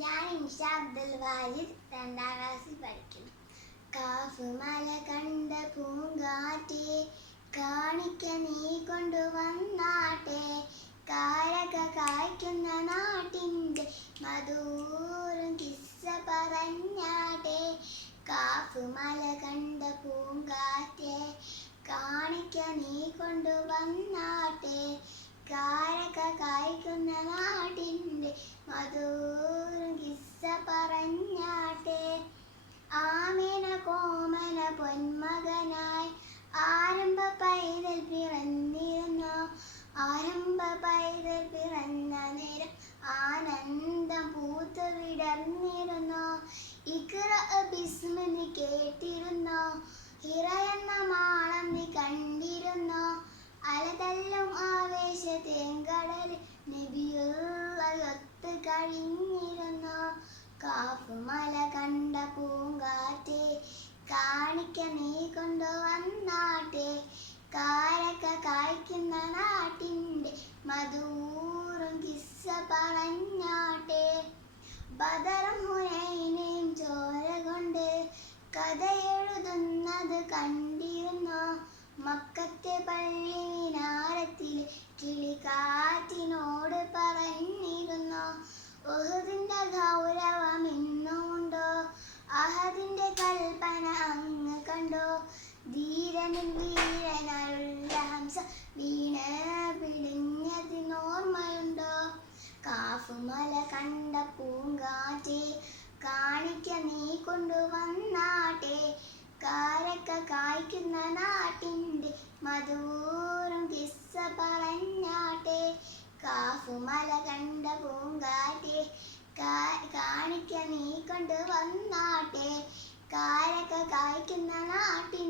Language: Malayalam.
ഞാൻ ഇൻഷ അബ്ദുൽ വാജിദ് 2ാം ക്ലാസ്സിൽ പഠിക്കുന്നു. കാഫ് മല കണ്ട പൂങ്കാറ്റേ, കാണിക്ക നീ കൊണ്ടുവന്നാട്ടെ, കാരക കായ്ക്കുന്ന നാട്ടിൻ്റെ മധുരം കിസ്സ പറഞ്ഞാട്ടെ. കാഫ് മല കണ്ട പൂങ്കാറ്റേ, കാണിക്ക നീ കൊണ്ടുവന്നാട്ടെ, കാരക കായ്ക്കുന്ന നാട്ടിൻ്റെ മധുരം കിസ്സ പറഞ്ഞാട്ടെ. ആമിന കോമന പൊന്മകനായി ആരംഭ പൈതൽ പിറന്നിരുന്നു. ആരംഭ പൈതൽ പിറന്ന നേരം ആനന്ദം പൂത്തു വിടർന്നിരുന്നു. ഇഖ്റ ബിസ്മി നീ കേട്ടിരുന്നോ, ഹിറ എന്ന മാളം നീ കണ്ടിരുന്നോ, അലതല്ലും ആവേശ തേങ്കടൽ നബിയുള്ളൊത്ത് കഴിഞ്ഞിരുന്നു. കാഫ് മല കണ്ട പൂങ്കാറ്റേ, കാണിക്ക നീ കൊണ്ടുവന്നാട്ടെ, കാരക്ക കായ്ക്കുന്ന നാട്ടിൻ്റെ മധുരം കിസ്സ പറഞ്ഞാട്ടെ. ബദറും ഹുനൈനും ചോര കൊണ്ട് കഥ എഴുതുന്നത് കണ്ടിരുന്നോ, മക്കത്തെ പള്ളി മിനാരത്തിൽ കിളിക്കാറ്റിനോട് പറഞ്ഞിരുന്നു. ഉഹുദിന്റെ ഗൗരവം ഇന്നുമുണ്ടോ, അഹദിന്റെ കൽപ്പന അങ്ങ് കണ്ടോ, ധീരനിൽ വീരനായുള്ള ഹംസ വീണ പിടിഞ്ഞതിനോർമ്മയുണ്ടോ. കാഫ് മല കണ്ട പൂങ്കാറ്റേ, കാണിക്ക നീ കൊണ്ടുവന്നാട്ടെ, കാരക്ക കായ്ക്കുന്ന നാട്ടിൻ്റെ മധുരം കിസ്സ പറഞ്ഞാട്ടെ. കാഫ് മല കണ്ട പൂങ്കാറ്റേ, കാണിക്ക നീ കൊണ്ടുവന്നാട്ടെ, കാരക്ക കായ്ക്കുന്ന നാട്ടിൻ